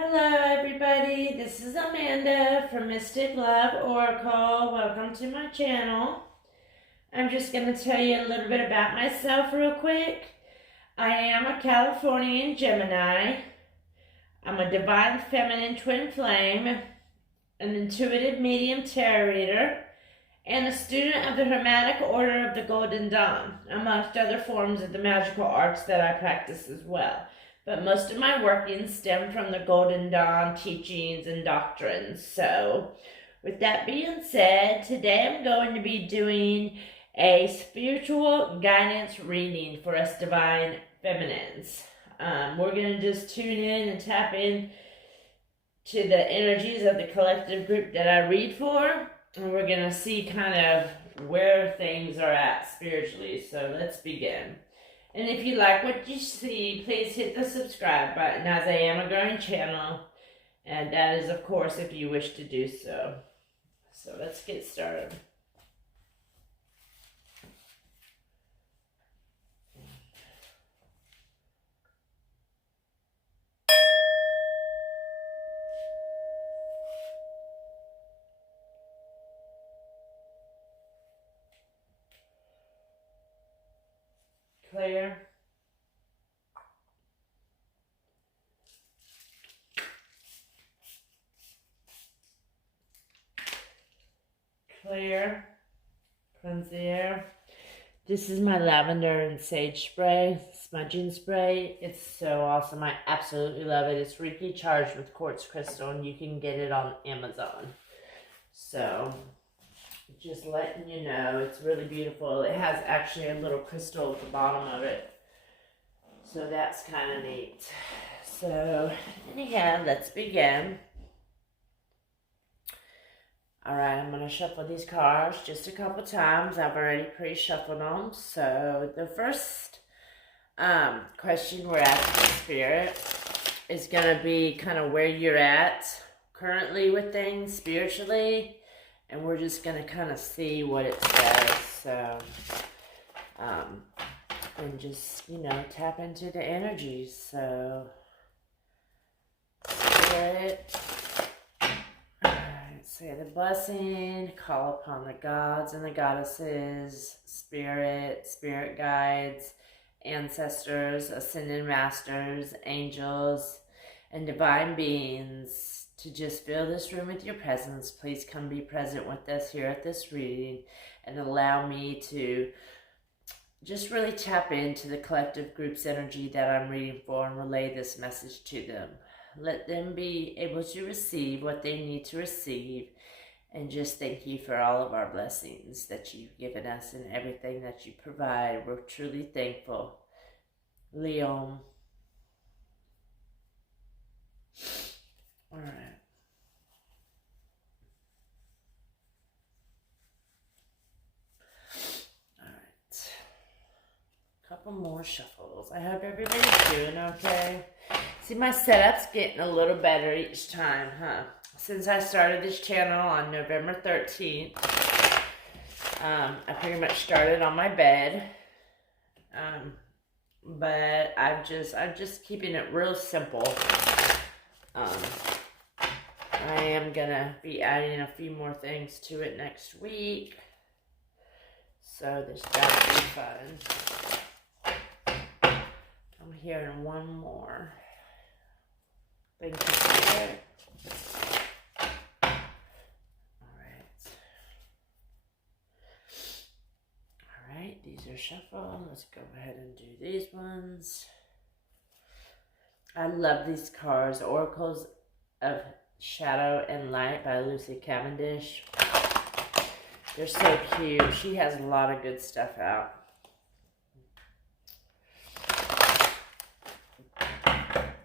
Hello everybody, this is Amanda from Mystic Love Oracle. Welcome to my channel. I'm just going to tell you a little bit about myself real quick. I am a Californian Gemini. I'm a divine feminine twin flame, an intuitive medium tarot reader, and a student of the Hermetic Order of the Golden Dawn, amongst other forms of the magical arts that I practice as well. But most of my workings stem from the Golden Dawn teachings and doctrines. So, with that being said, today I'm going to be doing a spiritual guidance reading for us divine feminines. We're going to just tune in and tap in to the energies of the collective group that I read for. And we're going to see kind of where things are at spiritually. So let's begin. And if you like what you see, please hit the subscribe button, as I am a growing channel. And that is, of course, if you wish to do so. So let's get started. Clear. Clear. Cleanse the air. This is my lavender and sage spray, smudging spray. It's so awesome. I absolutely love it. It's Reiki charged with quartz crystal, and you can get it on Amazon. So, just letting you know, it's really beautiful. It has actually a little crystal at the bottom of it. So that's kind of neat. So, anyhow, let's begin. Alright, I'm going to shuffle these cards just a couple times. I've already pre-shuffled them. So, the first question we're asking Spirit is going to be kind of where you're at currently with things spiritually. And we're just going to kind of see what it says. So, and just, tap into the energies. So, Spirit, say the blessing, call upon the gods and the goddesses, spirit guides, ancestors, ascended masters, angels, and divine beings to just fill this room with your presence. Please come be present with us here at this reading and allow me to just really tap into the collective group's energy that I'm reading for and relay this message to them. Let them be able to receive what they need to receive, and just thank you for all of our blessings that you've given us and everything that you provide. We're truly thankful. Leon. All right. Couple more shuffles. I hope everybody's doing okay. See, my setup's getting a little better each time, huh? Since I started this channel on November 13th, I pretty much started on my bed. But I'm just keeping it real simple. I am gonna be adding a few more things to it next week. So there's gotta be fun. I'm hearing one more. Thank you, Spirit. Alright, these are shuffled. Let's go ahead and do these ones. I love these cards. Oracles of Shadow and Light by Lucy Cavendish. They're so cute. She has a lot of good stuff out.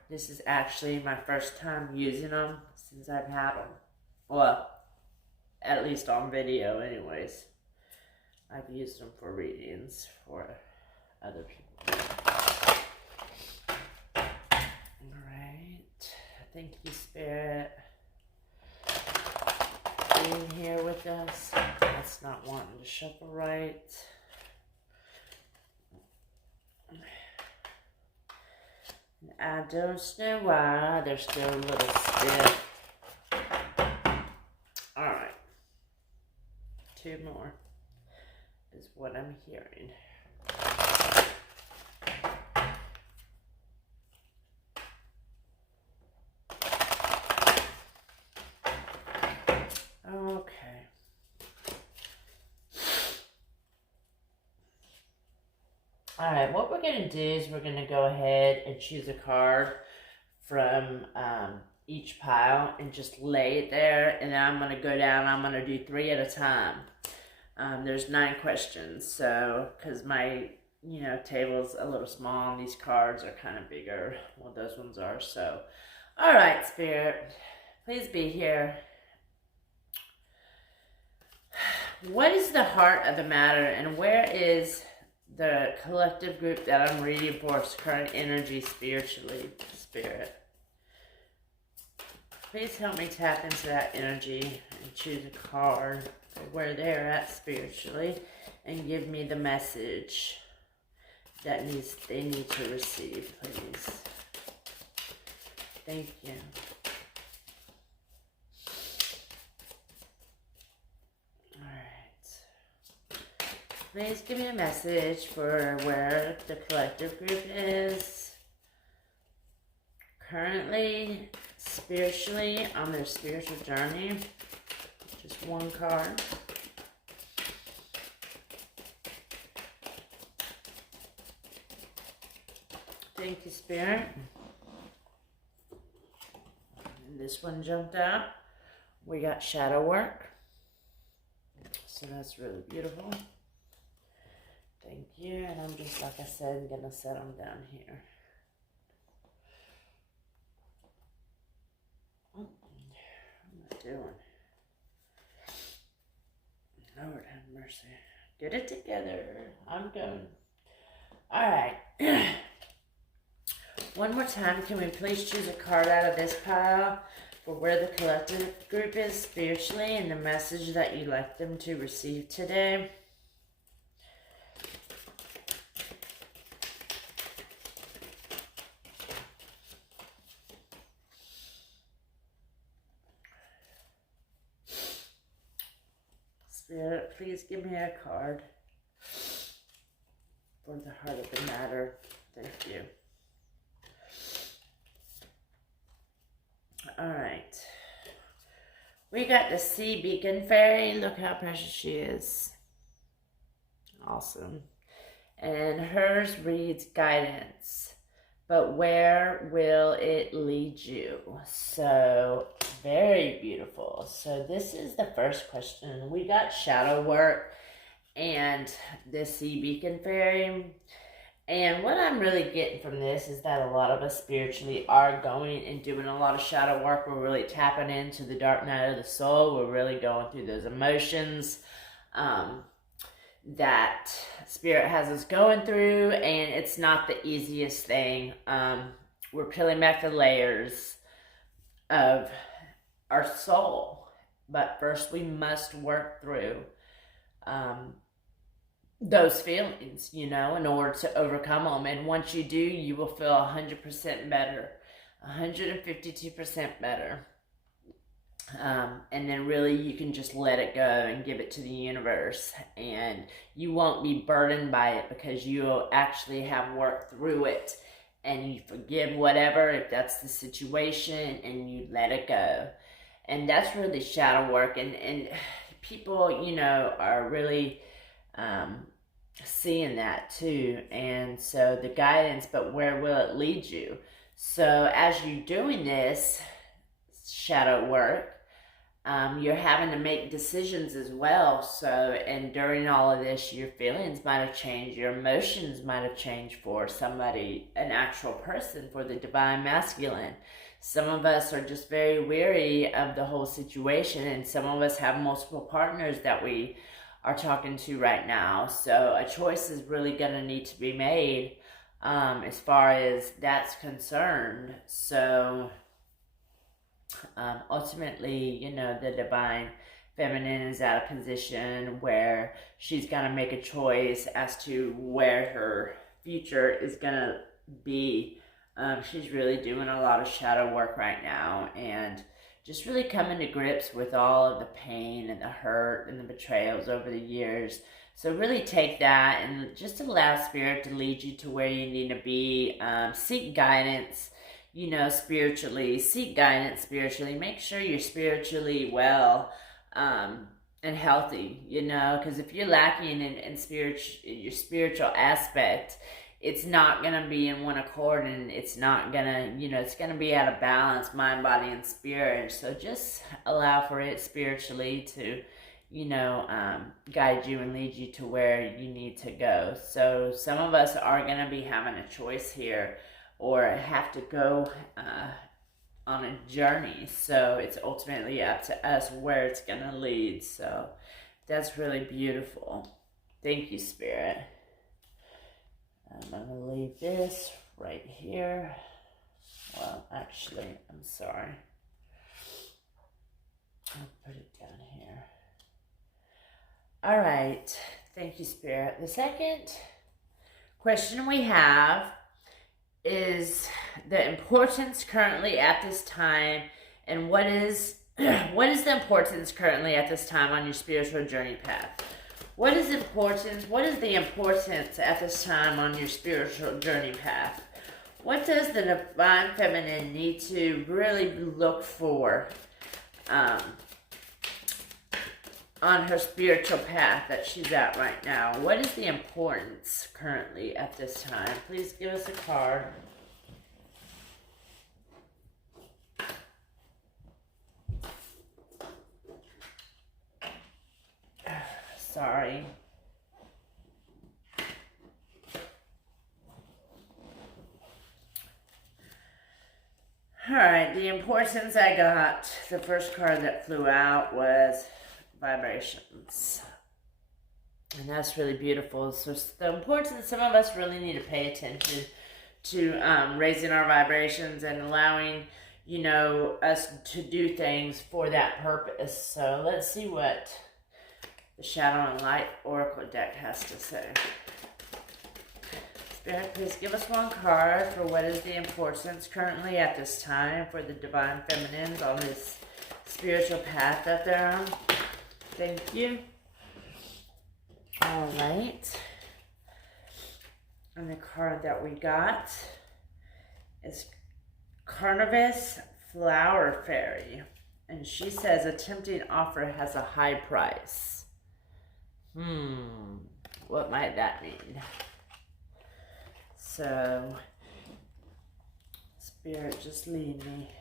This is actually my first time using them since I've had them. Well, at least on video anyways. I've used them for readings for other people. Alright. Thank you, Spirit, being here with us. That's not wanting to shuffle right. I don't know why they're still a little stiff. Alright. 2 more is what I'm hearing. Okay. Alright, what we're going to do is we're going to go ahead and choose a card from each pile and just lay it there, and then I'm going to go down. I'm going to do 3 at a time. There's 9 questions, so because my table's a little small and these cards are kind of bigger. Well, those ones are. So all right, Spirit, please be here. What is the heart of the matter, and where is the collective group that I'm reading for its current energy spiritually? Spirit, please help me tap into that energy and choose a card for where they're at spiritually, and give me the message that they need to receive, please. Thank you. Please give me a message for where the collective group is currently, spiritually, on their spiritual journey. Just 1 card. Thank you, Spirit. And this one jumped out. We got shadow work. So that's really beautiful. Thank you, and I'm just, like I said, going to set them down here. What am I doing? Lord have mercy. Get it together. I'm going. All right. One more time, can we please choose a card out of this pile for where the collective group is spiritually and the message that you'd like them to receive today? Spirit, please give me a card for the heart of the matter. Thank you. Alright. We got the Sea Beacon Fairy. Look how precious she is. Awesome. And hers reads guidance. But where will it lead you? So, very beautiful. So this is the first question. We got shadow work and the Sea Beacon Fairy. And what I'm really getting from this is that a lot of us spiritually are going and doing a lot of shadow work. We're really tapping into the dark night of the soul. We're really going through those emotions that Spirit has us going through, and it's not the easiest thing. We're peeling back the layers of our soul, but first we must work through those feelings, in order to overcome them. And once you do, you will feel 100% better, 152% better. And then really you can just let it go and give it to the universe, and you won't be burdened by it because you'll actually have worked through it, and you forgive whatever, if that's the situation, and you let it go. And that's really shadow work, and people, are really seeing that too. And so the guidance, but where will it lead you? So as you're doing this shadow work, you're having to make decisions as well. So, and during all of this, your feelings might have changed, your emotions might have changed for somebody, an actual person, for the divine masculine. Some of us are just very weary of the whole situation, and some of us have multiple partners that we are talking to right now. So a choice is really going to need to be made as far as that's concerned. So ultimately, the divine feminine is at a position where she's going to make a choice as to where her future is going to be She's really doing a lot of shadow work right now, and just really coming to grips with all of the pain and the hurt and the betrayals over the years. So really take that and just allow Spirit to lead you to where you need to be. Seek guidance, spiritually. Seek guidance spiritually. Make sure you're spiritually well and healthy, because if you're lacking in your spiritual aspect, it's not going to be in one accord, and it's not going to, it's going to be out of balance, mind, body, and spirit. So just allow for it spiritually to, guide you and lead you to where you need to go. So some of us are going to be having a choice here, or have to go on a journey. So it's ultimately up to us where it's going to lead. So that's really beautiful. Thank you, Spirit. I'm going to leave this right here. Well, actually, I'm sorry. I'll put it down here. All right. Thank you, Spirit. The second question we have is the importance currently at this time, and what is the importance currently at this time on your spiritual journey path? What is the importance at this time on your spiritual journey path? What does the Divine Feminine need to really look for on her spiritual path that she's at right now? What is the importance currently at this time? Please give us a card. Sorry. Alright, the importance I got, the first card that flew out was vibrations. And that's really beautiful. So the importance, some of us really need to pay attention to raising our vibrations and allowing, us to do things for that purpose. So let's see what the Shadow and Light Oracle deck has to say. Spirit, please give us one card for what is the importance currently at this time for the Divine Feminines on this spiritual path that they're on. Thank you. All right. And the card that we got is Cavendish Flower Fairy. And she says, a tempting offer has a high price. What might that mean? So, Spirit, just lead me.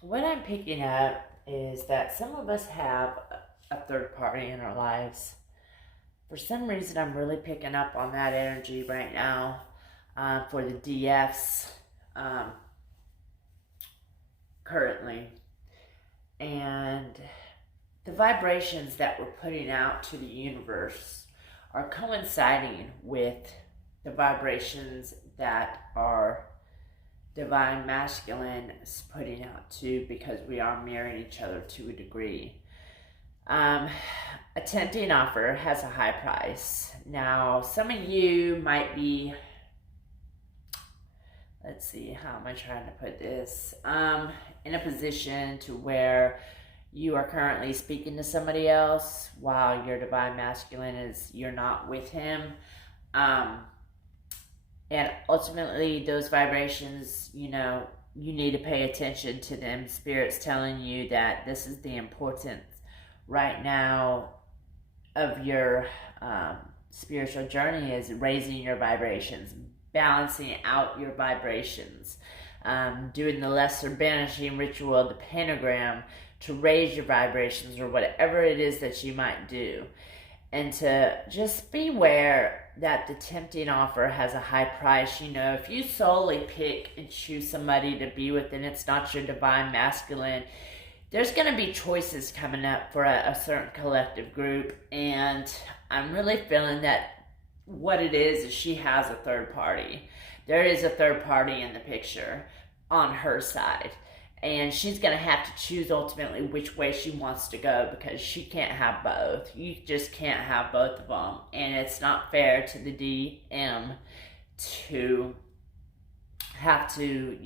What I'm picking up is that some of us have a third party in our lives. For some reason, I'm really picking up on that energy right now for the DFs currently. And the vibrations that we're putting out to the universe are coinciding with the vibrations that our Divine Masculine is putting out too, because we are mirroring each other to a degree. A tempting offer has a high price. Now, some of you might be, let's see, how am I trying to put this? In a position to where you are currently speaking to somebody else while your Divine Masculine you're not with him. And ultimately, those vibrations, you need to pay attention to them. Spirit's telling you that this is the importance right now of your spiritual journey, is raising your vibrations, balancing out your vibrations, doing the lesser banishing ritual, the pentagram, to raise your vibrations, or whatever it is that you might do. And to just beware that the tempting offer has a high price. If you solely pick and choose somebody to be with and it's not your Divine Masculine, there's going to be choices coming up for a certain collective group. And I'm really feeling that what it is she has a third party. There is a third party in the picture on her side. And she's going to have to choose ultimately which way she wants to go, because she can't have both. You just can't have both of them. And it's not fair to the DM to have to,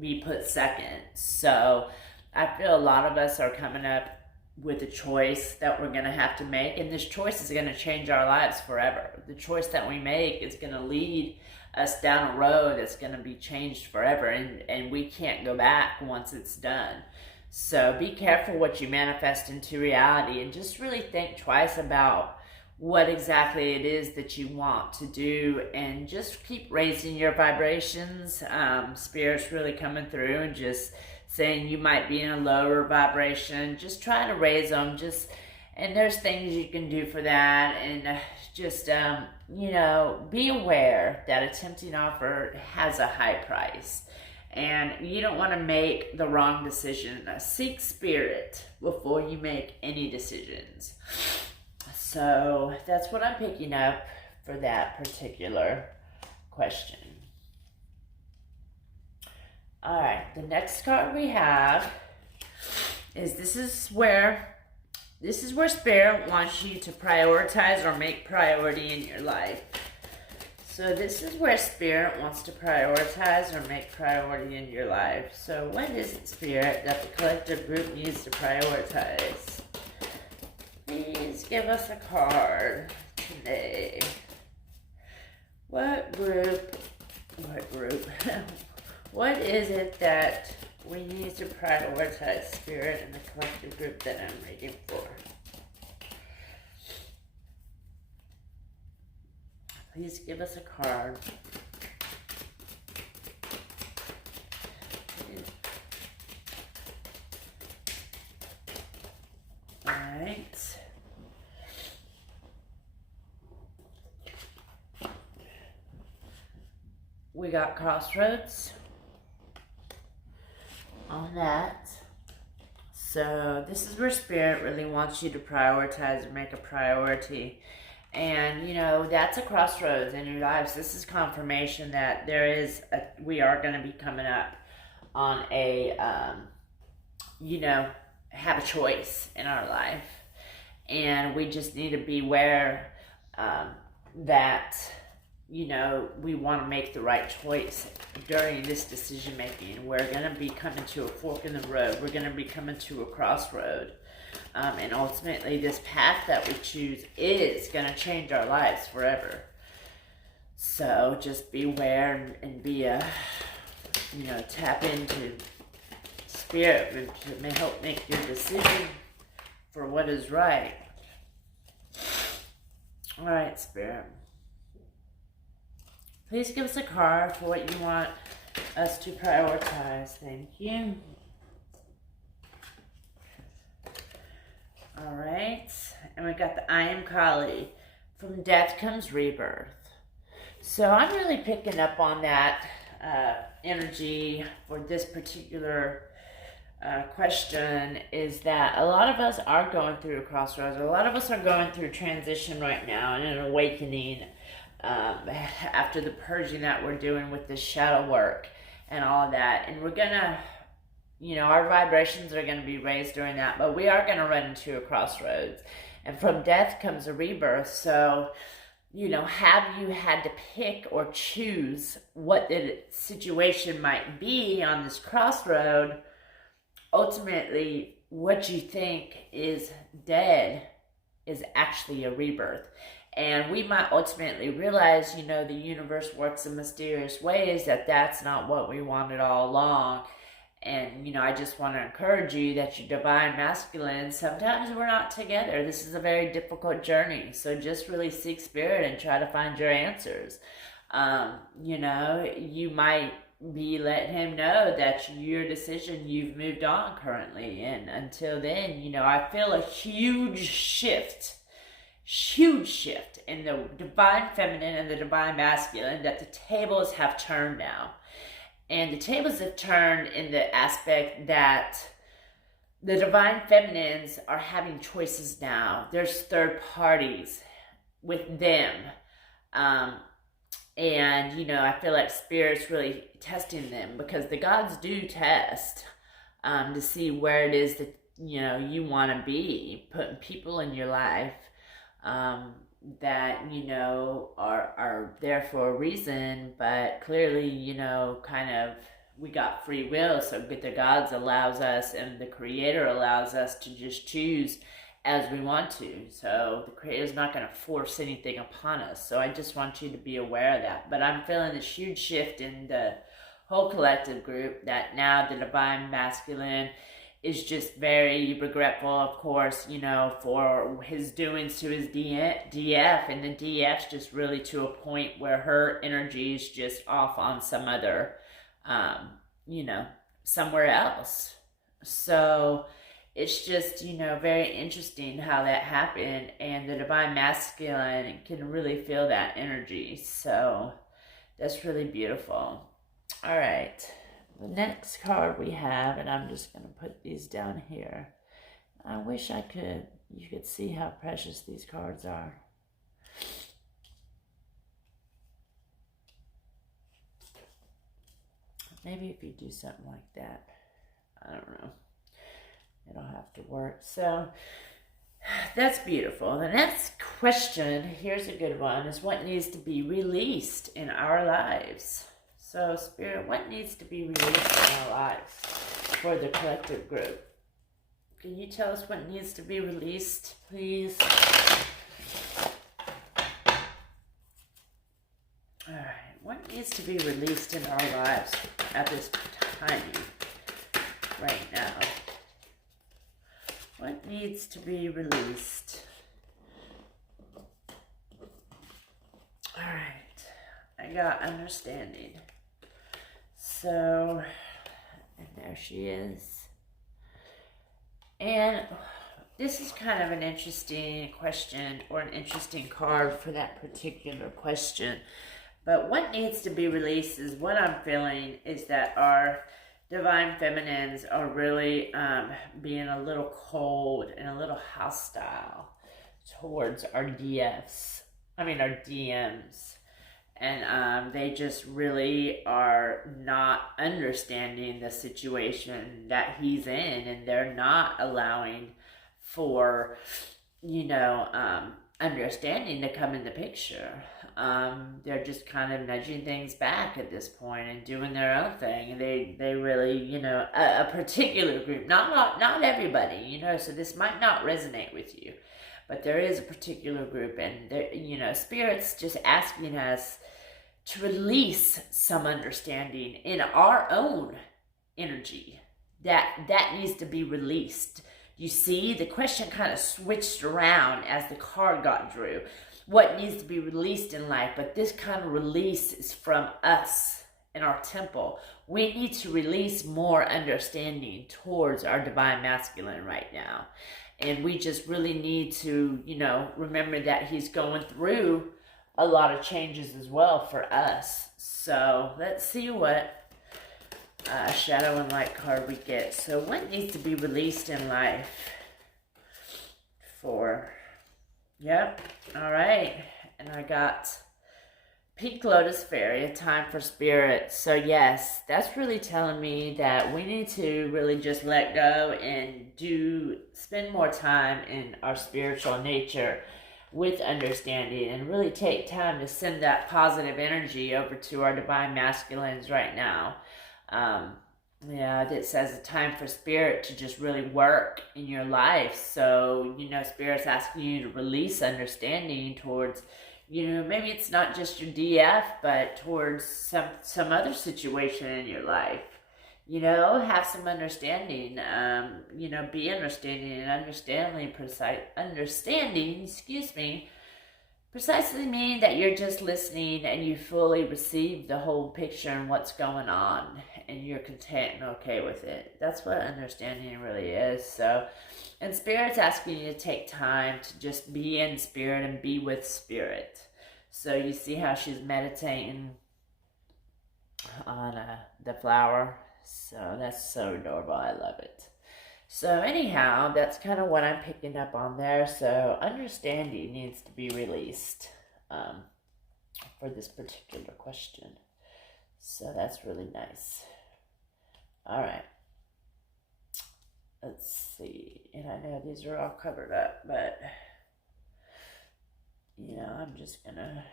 be put second. So I feel a lot of us are coming up with a choice that we're going to have to make, and this choice is going to change our lives forever. The choice that we make is going to lead us down a road that's going to be changed forever, and we can't go back once it's done. So be careful what you manifest into reality, and just really think twice about what exactly it is that you want to do, and just keep raising your vibrations. Spirit's really coming through and just saying you might be in a lower vibration. Just try to raise them. And there's things you can do for that, and just be aware that a tempting offer has a high price, and you don't want to make the wrong decision. Seek spirit before you make any decisions. So that's what I'm picking up for that particular question. All right, the next card we have is this is where Spirit wants you to prioritize or make priority in your life. So this is where Spirit wants to prioritize or make priority in your life. So what is it, Spirit, that the collective group needs to prioritize? Please give us a card today. What group, what is it that we need to prioritize, Spirit, in the collective group that I'm reading for? Please give us a card. All right. We got crossroads on that. So this is where Spirit really wants you to prioritize and make a priority. And, that's a crossroads in your lives. This is confirmation that we are going to be coming up on a, have a choice in our life. And we just need to be aware that, we want to make the right choice during this decision making. We're going to be coming to a fork in the road. We're going to be coming to a crossroad. And ultimately, this path that we choose is going to change our lives forever. So just be aware and be tap into Spirit to help make your decision for what is right. All right, Spirit. Please give us a card for what you want us to prioritize. Thank you. All right. And we got the I am Kali. From death comes rebirth. So I'm really picking up on that energy for this particular question, is that a lot of us are going through a crossroads. A lot of us are going through transition right now and an awakening after the purging that we're doing with this shadow work and all of that. And we're going to, our vibrations are going to be raised during that, but we are going to run into a crossroads. And from death comes a rebirth. So, have you had to pick or choose what the situation might be on this crossroad? Ultimately, what you think is dead is actually a rebirth. And we might ultimately realize, the universe works in mysterious ways, that that's not what we wanted all along. And, I just want to encourage you that your divine masculine, sometimes we're not together. This is a very difficult journey. So just really seek Spirit and try to find your answers. You might be letting him know that your decision, you've moved on currently. And until then, I feel a huge shift in the divine feminine and the divine masculine, that the tables have turned now. And the tables have turned in the aspect that the divine feminines are having choices now. There's third parties with them. And, I feel like Spirit's really testing them, because the gods do test to see where it is that, you want to be, putting people in your life. that, you know, are there for a reason, but clearly, you know, kind of we got free will, so the gods allows us and the creator allows us to just choose as we want to. So the creator's not going to force anything upon us. So I just want you to be aware of that. But I'm feeling this huge shift in the whole collective group that now the divine masculine is just very regretful, of course, you know, for his doings to his DF, and the DF's just really to a point where her energy is just off on some other, you know, somewhere else. So it's just, you know, very interesting how that happened, and the divine masculine can really feel that energy. So that's really beautiful. All right. The next card we have, and I'm just going to put these down here. I wish you could see how precious these cards are. Maybe if you do something like that, I don't know, it'll have to work. So that's beautiful. The next question, here's a good one, is what needs to be released in our lives? So, Spirit, what needs to be released in our lives for the collective group? Can you tell us what needs to be released, please? All right. What needs to be released in our lives at this time right now? What needs to be released? All right. I got understanding. So, and there she is. And this is kind of an interesting question, or an interesting card for that particular question. But what needs to be released is, what I'm feeling is that our divine feminines are really being a little cold and a little hostile towards our DFs. I mean, our DMs. And they just really are not understanding the situation that he's in, and they're not allowing for, you know, understanding to come in the picture. They're just kind of nudging things back at this point and doing their own thing. And they really, you know, a particular group, not everybody, you know, so this might not resonate with you, but there is a particular group, and there, you know, Spirit's just asking us to release some understanding in our own energy that needs to be released. You see, the question kind of switched around as the card got drew. What needs to be released in life? But this kind of release is from us in our temple. We need to release more understanding towards our divine masculine right now. And we just really need to, you know, remember that he's going through a lot of changes as well for us. So let's see what shadow and light card we get. So what needs to be released in life for, yep, all right. And I got Pink Lotus Fairy, a time for Spirit. So yes, that's really telling me that we need to really just let go and spend more time in our spiritual nature with understanding, and really take time to send that positive energy over to our divine masculines right now. Yeah, it says a time for Spirit to just really work in your life. So, you know, Spirit's asking you to release understanding towards, you know, maybe it's not just your DF, but towards some other situation in your life. You know, have some understanding, you know, be understanding, and understanding, precisely mean that you're just listening and you fully receive the whole picture and what's going on, and you're content and okay with it. That's what understanding really is. So, and Spirit's asking you to take time to just be in Spirit and be with Spirit. So you see how she's meditating on the flower. So that's so adorable. I love it. So anyhow, that's kind of what I'm picking up on there. So understanding needs to be released for this particular question. So that's really nice. All right. Let's see. And I know these are all covered up, but I'm just gonna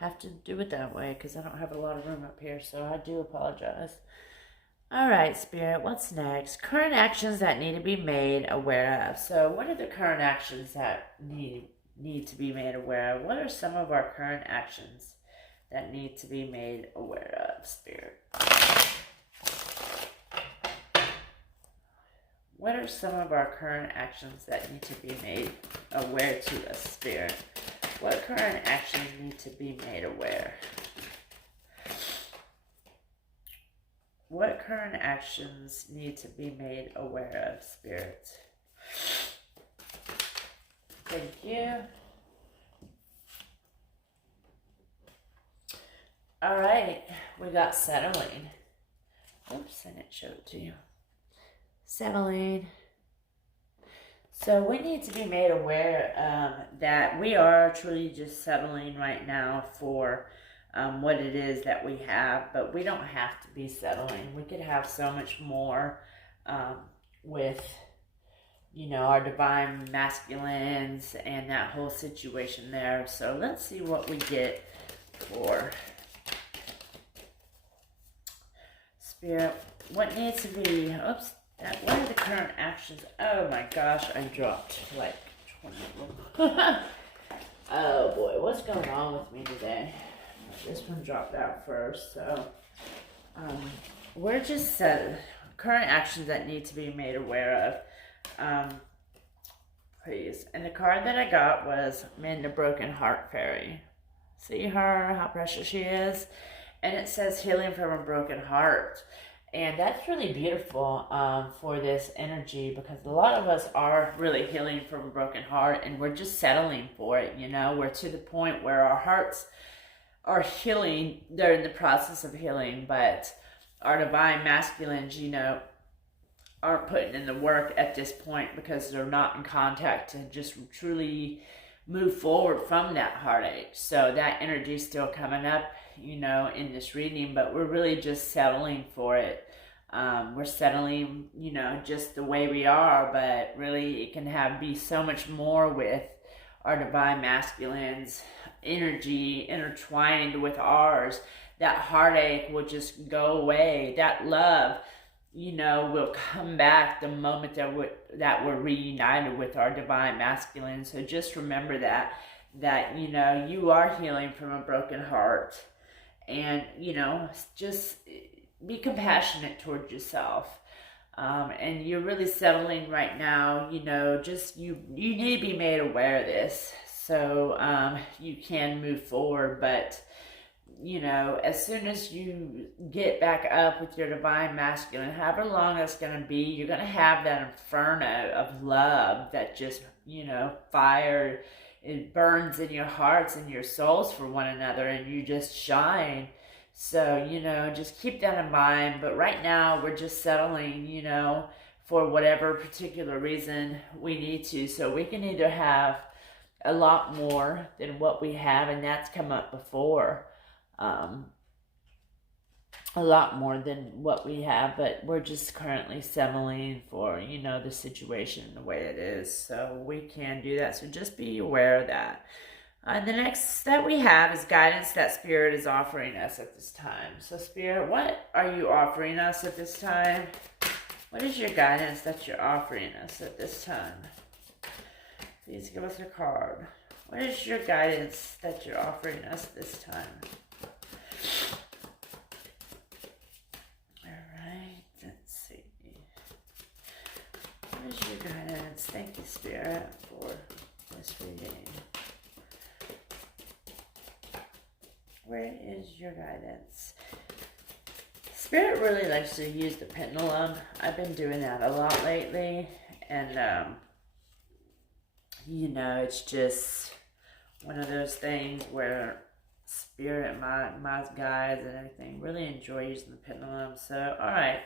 have to do it that way because I don't have a lot of room up here, so I do apologize. All right, Spirit, what's next? Current actions that need to be made aware of. So what are the current actions that need to be made aware of? What are some of our current actions that need to be made aware of, Spirit? What are some of our current actions that need to be made aware to us, Spirit? What current actions need to be made aware? What current actions need to be made aware of, Spirit? Thank you. All right, we got settling. Oops, I didn't show it to you. Settling. So we need to be made aware that we are truly just settling right now for what it is that we have, but we don't have to be settling. We could have so much more with, our divine masculines and that whole situation there. So let's see what we get for Spirit. What needs to be, what are the current actions? Oh my gosh, I dropped like 20 of them. Oh boy, what's going on with me today? This one dropped out first, so we're just current actions that need to be made aware of. Please. And the card that I got was Mend the Broken Heart Fairy. See her, how precious she is? And it says healing from a broken heart. And that's really beautiful for this energy, because a lot of us are really healing from a broken heart, and we're just settling for it. We're to the point where our hearts are healing. They're in the process of healing, but our divine masculines, aren't putting in the work at this point because they're not in contact to just truly move forward from that heartache. So that energy is still coming up, in this reading, but we're really just settling for it. We're settling, just the way we are, but really it can be so much more with our divine masculines energy intertwined with ours. That heartache will just go away. That love, will come back the moment that we're reunited with our divine masculine. So just remember that you are healing from a broken heart, and just be compassionate towards yourself. And you're really settling right now. Just you need to be made aware of this, so you can move forward. But as soon as you get back up with your divine masculine, however long it's going to be, you're going to have that inferno of love that just, fire, it burns in your hearts and your souls for one another, and you just shine. So, just keep that in mind. But right now, we're just settling, for whatever particular reason we need to. So we can either have a lot more than what we have, and that's come up before. A lot more than what we have, but we're just currently settling for, the situation the way it is. So we can do that. So just be aware of that. The next that we have is guidance that Spirit is offering us at this time. So Spirit, what are you offering us at this time? What is your guidance that you're offering us at this time? Please give us a card. What is your guidance that you're offering us this time? Alright, let's see. What is your guidance? Thank you, Spirit, for this reading. Where is your guidance? Spirit really likes to use the pendulum. I've been doing that a lot lately, and it's just one of those things where Spirit, my guides and everything really enjoy using the pendulum. So, all right,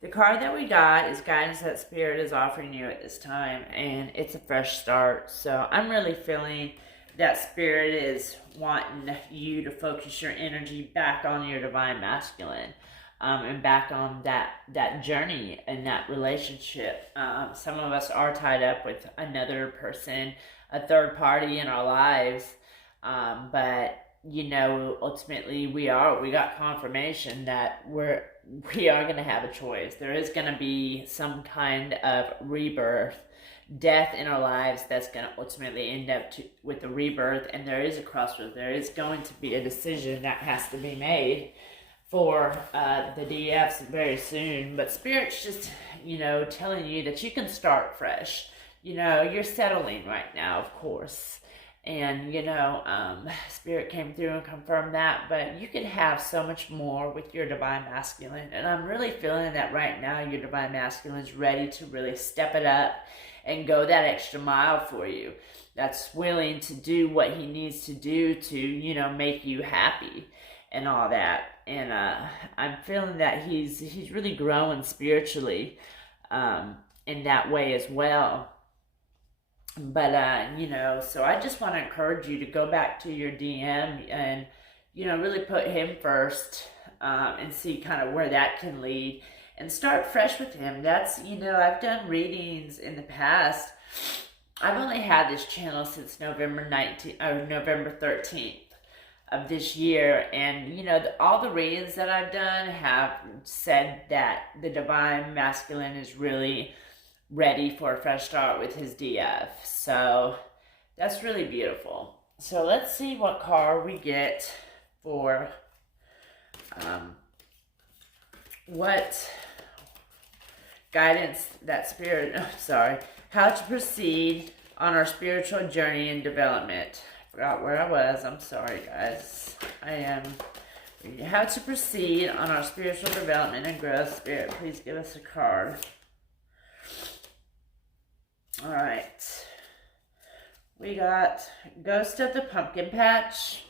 the card that we got is guidance that Spirit is offering you at this time, and it's a fresh start. So I'm really feeling that Spirit is wanting you to focus your energy back on your divine masculine, and back on that journey and that relationship. Some of us are tied up with another person, a third party in our lives. But ultimately we got confirmation that we are going to have a choice. There is going to be some kind of rebirth, death in our lives that's going to ultimately end up with a rebirth, and there is a crossroad. There is going to be a decision that has to be made for the DFs very soon. But Spirit's just, telling you that you can start fresh. You're settling right now, of course. And, Spirit came through and confirmed that. But you can have so much more with your Divine Masculine. And I'm really feeling that right now your Divine Masculine is ready to really step it up and go that extra mile for you. That's willing to do what he needs to do to, make you happy and all that. And I'm feeling that he's really growing spiritually in that way as well. But, so I just want to encourage you to go back to your DM and, really put him first and see kind of where that can lead and start fresh with him. That's, I've done readings in the past. I've only had this channel since November 13th of this year. And, all the readings that I've done have said that the Divine Masculine is really ready for a fresh start with his DF. So that's really beautiful. So let's see what card we get for what guidance that Spirit, how to proceed on our spiritual journey and development. I forgot where I was. I'm sorry, guys. How to proceed on our spiritual development and growth. Spirit, please give us a card. All right. We got Ghost of the Pumpkin Patch.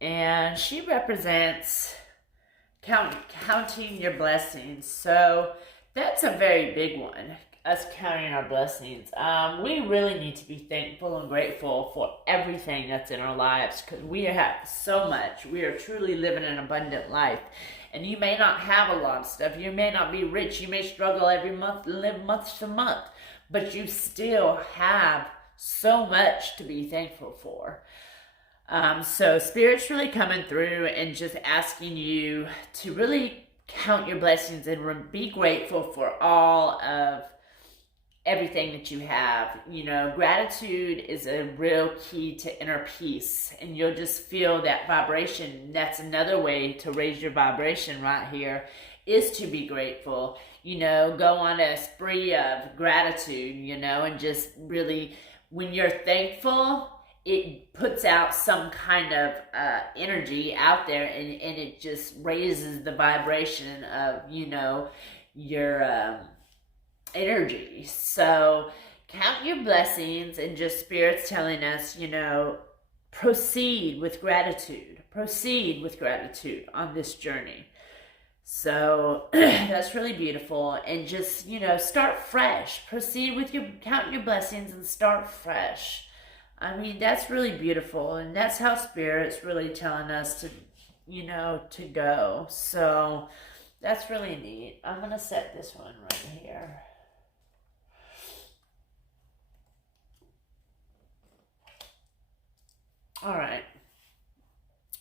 And she represents counting your blessings. So that's a very big one, us counting our blessings. We really need to be thankful and grateful for everything that's in our lives, because we have so much. We are truly living an abundant life. And you may not have a lot of stuff. You may not be rich. You may struggle every month, live month to month. But you still have so much to be thankful for. So Spirit's really coming through and just asking you to really count your blessings and be grateful for all of everything that you have. Gratitude is a real key to inner peace, and you'll just feel that vibration. That's another way to raise your vibration right here, is to be grateful. Go on a spree of gratitude, and just really, when you're thankful, it puts out some kind of energy out there, and it just raises the vibration of, your energy. So count your blessings, and just Spirit's telling us, proceed with gratitude. Proceed with gratitude on this journey. So that's really beautiful. And just, start fresh. Proceed with count your blessings and start fresh. I mean, that's really beautiful. And that's how Spirit's really telling us to, to go. So that's really neat. I'm going to set this one right here. All right.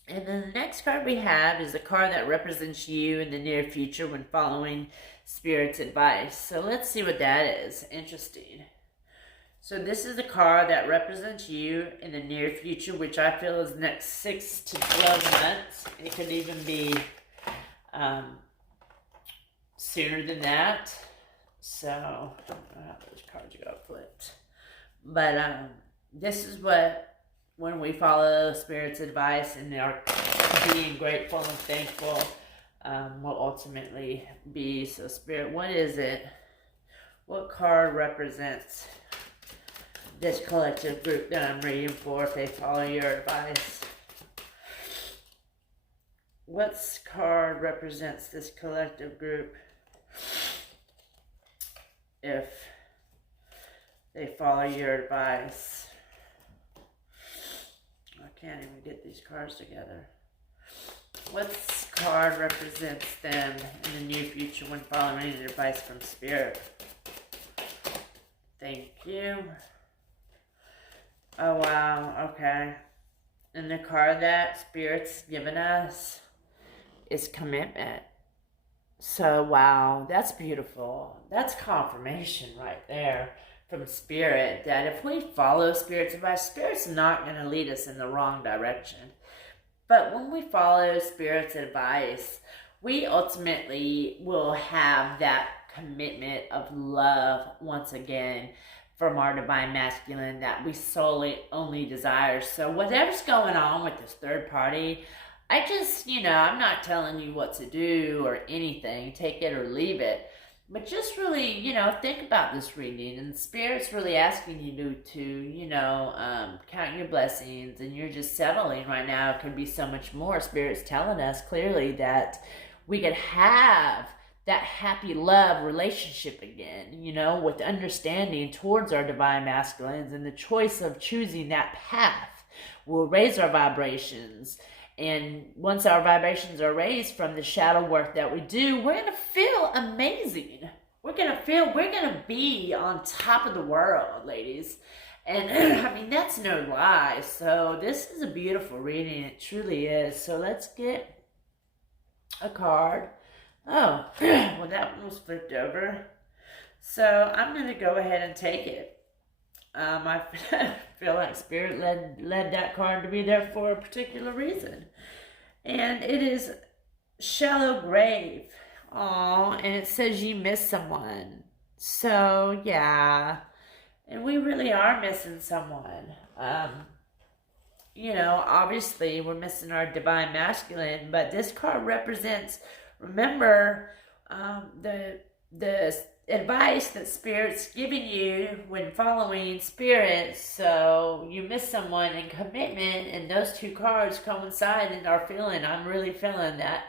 And then the next card we have is the card that represents you in the near future when following Spirit's advice. So let's see what that is. Interesting. So this is the card that represents you in the near future, which I feel is the next 6 to 12 months. It could even be sooner than that. So I don't know how those cards got flipped. But this is when we follow Spirit's advice and are being grateful and thankful, will ultimately be. So Spirit, what is it? What card represents this collective group that I'm reading for if they follow your advice? What card represents this collective group if they follow your advice? I can't even get these cards together. What card represents them in the near future when following advice from Spirit? Thank you. Oh, wow. Okay. And the card that Spirit's given us is commitment. So, wow, that's beautiful. That's confirmation right there from Spirit that if we follow Spirit's advice, Spirit's not going to lead us in the wrong direction. But when we follow Spirit's advice, we ultimately will have that commitment of love once again from our divine masculine that we solely only desire. So whatever's going on with this third party, I just, I'm not telling you what to do or anything. Take it or leave it. But just really, think about this reading. And Spirit's really asking you to count your blessings. And you're just settling right now. It could be so much more. Spirit's telling us clearly that we could have that happy love relationship again, with understanding towards our divine masculines. And the choice of choosing that path will raise our vibrations. And once our vibrations are raised from the shadow work that we do, we're going to feel amazing. We're going to be on top of the world, ladies. And I mean, that's no lie. So this is a beautiful reading. It truly is. So let's get a card. Oh, well, that one was flipped over. So I'm going to go ahead and take it. I feel like Spirit led that card to be there for a particular reason. And it is Shallow Grave. Aw, and it says you miss someone. So, yeah. And we really are missing someone. Obviously we're missing our divine masculine, but this card represents, remember, the advice that Spirit's giving you when following Spirit. So you miss someone in commitment, and those two cards coincide in our feeling. I'm really feeling that,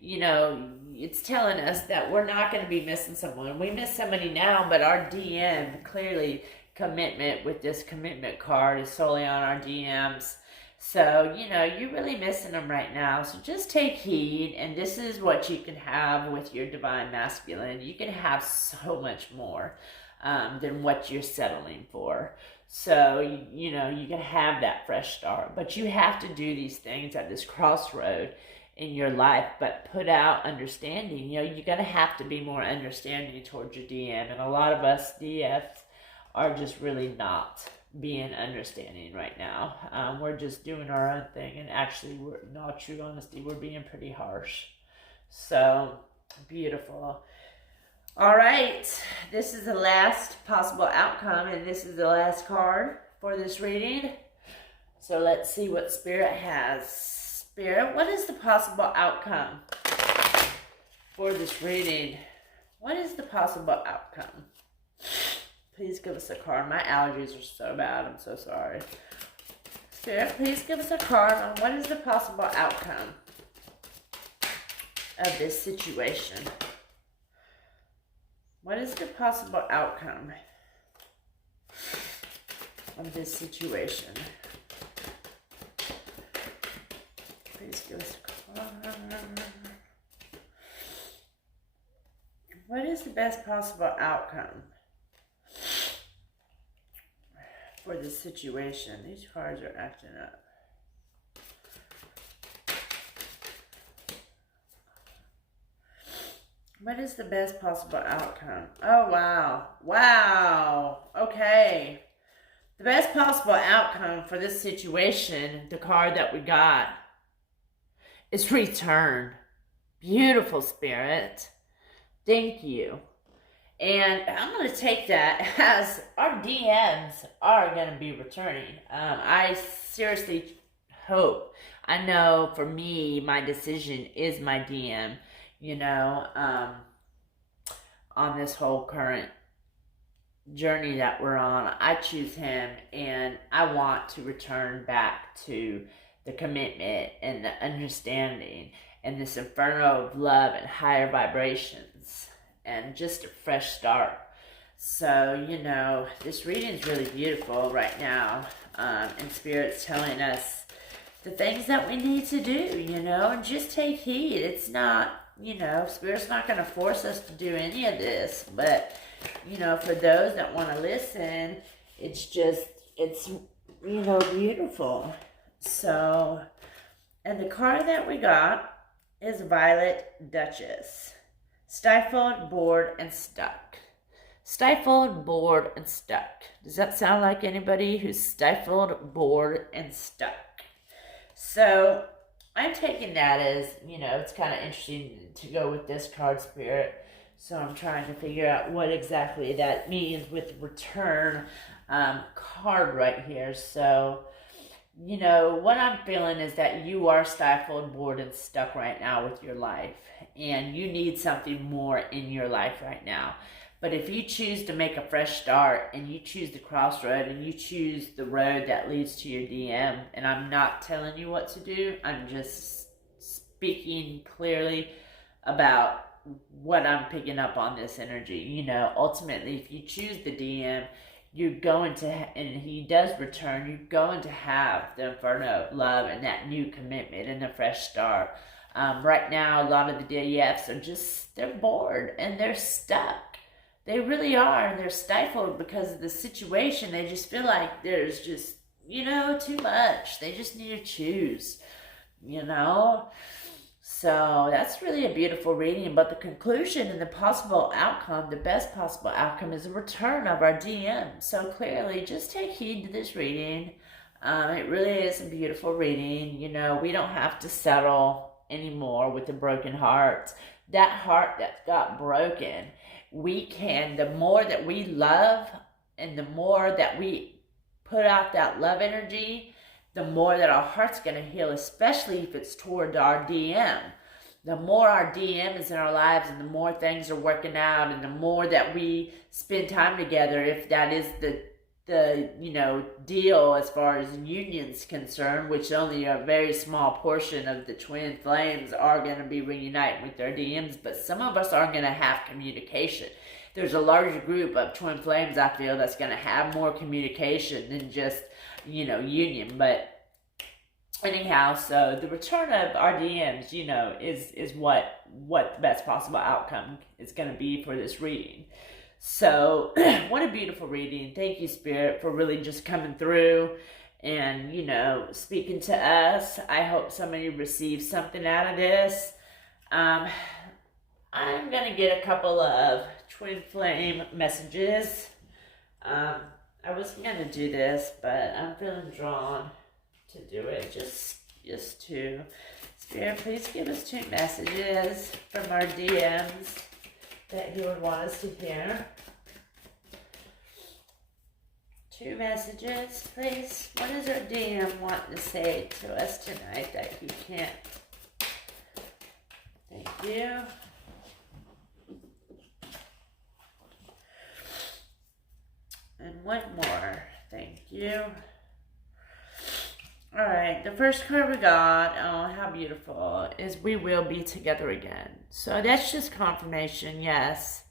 it's telling us that we're not going to be missing someone. We miss somebody now, but our DM, clearly commitment with this commitment card is solely on our DMs. So, you're really missing them right now. So just take heed. And this is what you can have with your divine masculine. You can have so much more than what you're settling for. So, you can have that fresh start. But you have to do these things at this crossroad in your life. But put out understanding. You're going to have to be more understanding towards your DM. And a lot of us DFs are just really not being understanding right now. We're just doing our own thing, and actually, in all true honesty, we're being pretty harsh. So, beautiful. All right, this is the last possible outcome, and this is the last card for this reading. So let's see what Spirit has. Spirit, what is the possible outcome for this reading? What is the possible outcome? Please give us a card. My allergies are so bad. I'm so sorry. Spirit, please give us a card on what is the possible outcome of this situation. What is the possible outcome of this situation? Please give us a card. What is the best possible outcome for this situation? These cards are acting up. What is the best possible outcome? Oh, wow. Wow. Okay. The best possible outcome for this situation, the card that we got, is return. Beautiful, Spirit. Thank you. And I'm going to take that as our DMs are going to be returning. I seriously hope. I know for me, my decision is my DM, on this whole current journey that we're on. I choose him, and I want to return back to the commitment and the understanding and this inferno of love and higher vibrations and just a fresh start. So, this reading is really beautiful right now. And Spirit's telling us the things that we need to do, and just take heed. It's not, Spirit's not going to force us to do any of this. But, for those that want to listen, it's beautiful. So, and the card that we got is Violet Duchess. Stifled, bored, and stuck. Stifled, bored, and stuck. Does that sound like anybody who's stifled, bored, and stuck? So, I'm taking that as, it's kind of interesting to go with this card, Spirit. So I'm trying to figure out what exactly that means with the return card right here. So, what I'm feeling is that you are stifled, bored, and stuck right now with your life. And you need something more in your life right now. But if you choose to make a fresh start and you choose the crossroad and you choose the road that leads to your DM, and I'm not telling you what to do, I'm just speaking clearly about what I'm picking up on this energy. Ultimately, if you choose the DM, you're going to, and he does return, you're going to have the inferno of love and that new commitment and a fresh start. Right now, a lot of the DFs are they're bored and they're stuck. They really are, and they're stifled because of the situation. They just feel like there's just, too much. They just need to choose, So that's really a beautiful reading. But the conclusion and the possible outcome, the best possible outcome, is a return of our DM. So clearly, just take heed to this reading. It really is a beautiful reading. We don't have to settle anymore with a broken heart. That heart that got broken, the more that we love and the more that we put out that love energy, the more that our heart's going to heal, especially if it's toward our DM. The more our DM is in our lives and the more things are working out and the more that we spend time together, if that is the deal as far as union's concerned, which only a very small portion of the twin flames are going to be reuniting with their DMs, but some of us aren't going to have communication. There's a larger group of twin flames, I feel, that's going to have more communication than just, union. But anyhow, so the return of our DMs, is what the best possible outcome is going to be for this reading. So, what a beautiful reading. Thank you, Spirit, for really just coming through and, speaking to us. I hope some of you received something out of this. I'm going to get a couple of twin flame messages. I wasn't going to do this, but I'm feeling drawn to do it. Just two. Spirit, please give us 2 messages from our DMs that you would want us to hear. 2 messages, please. What does our DM want to say to us tonight that he can't? Thank you. And one more. Thank you. All right, the first card we got, oh, how beautiful, is we will be together again. So that's just confirmation, yes,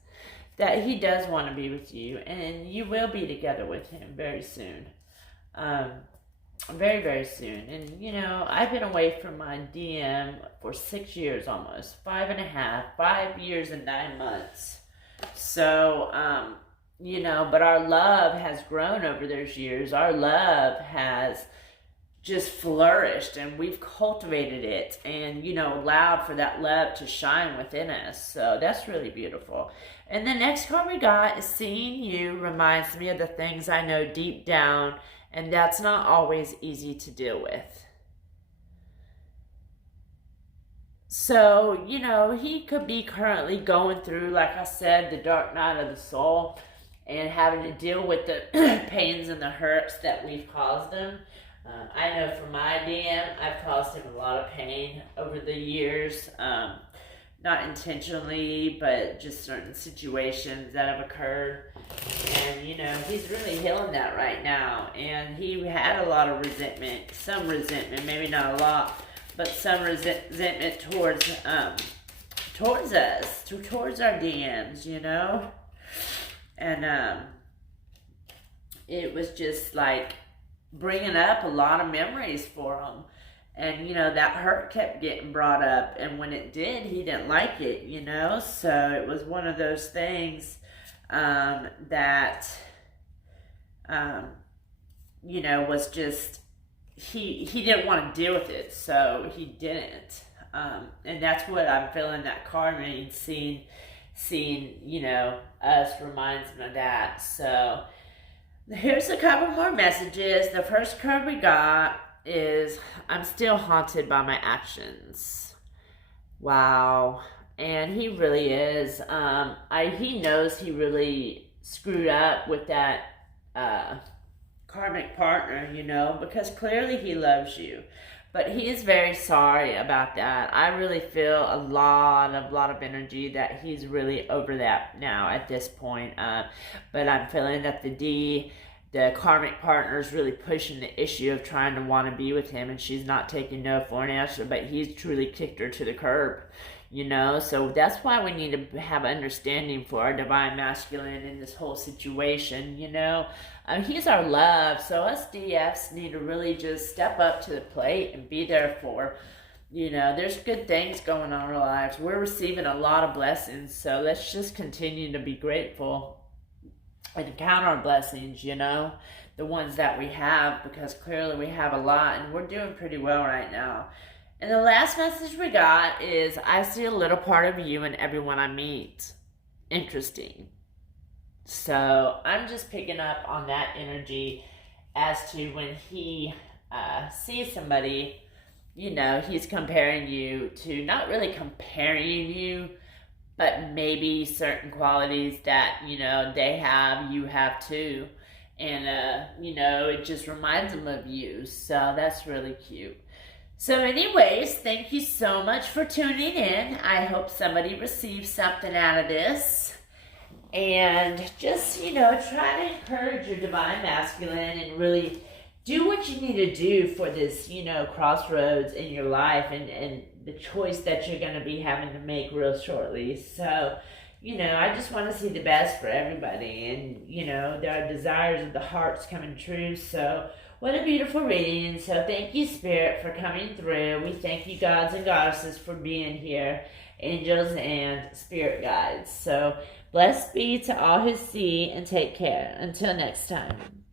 that he does want to be with you, and you will be together with him very soon. Very, very soon. And, I've been away from my DM for 6 years almost, 5 years and 9 months. So, but our love has grown over those years. Our love has just flourished, and we've cultivated it and, allowed for that love to shine within us. So that's really beautiful. And the next card we got is Seeing You Reminds Me of the Things I Know Deep Down, and that's not always easy to deal with. So, he could be currently going through, like I said, the dark night of the soul and having to deal with the pains and the hurts that we've caused him. I know for my DM, I've caused him a lot of pain over the years, not intentionally, but just certain situations that have occurred. And, he's really healing that right now. And he had a lot of resentment, some resentment, maybe not a lot, but some resentment towards us, towards our DMs, And it was just like bringing up a lot of memories for him. And, that hurt kept getting brought up. And when it did, he didn't like it, So it was one of those things that you know, was just, he didn't want to deal with it, so he didn't. And that's what I'm feeling, that card reading, seeing, you know, us reminds me of that. So here's a couple more messages. The first card we got is, I'm still haunted by my actions. Wow. And he really is. He knows he really screwed up with that karmic partner, you know, because clearly he loves you. But he is very sorry about that. I really feel a lot of energy that he's really over that now at this point. But I'm feeling that the karmic partner is really pushing the issue of trying to want to be with him, and she's not taking no for an answer, but he's truly kicked her to the curb, you know. So that's why we need to have understanding for our divine masculine in this whole situation, you know. He's our love, so us DFs need to really just step up to the plate and be there for, you know, there's good things going on in our lives. We're receiving a lot of blessings, so let's just continue to be grateful and count our blessings, you know, the ones that we have, because clearly we have a lot, and we're doing pretty well right now. And the last message we got is, I see a little part of you in everyone I meet. Interesting. So I'm just picking up on that energy as to when he sees somebody, you know, he's comparing you to, not really comparing you, but maybe certain qualities that, you know, they have, you have too. And, you know, it just reminds them of you. So that's really cute. So anyways, thank you so much for tuning in. I hope somebody receives something out of this. And just, you know, try to encourage your divine masculine and really do what you need to do for this, you know, crossroads in your life and the choice that you're going to be having to make real shortly. So, you know, I just want to see the best for everybody. And, you know, there are desires of the hearts coming true. So what a beautiful reading. So thank you, Spirit, for coming through. We thank you, gods and goddesses, for being here. Angels and spirit guides. So blessed be to all who see, and take care. Until next time.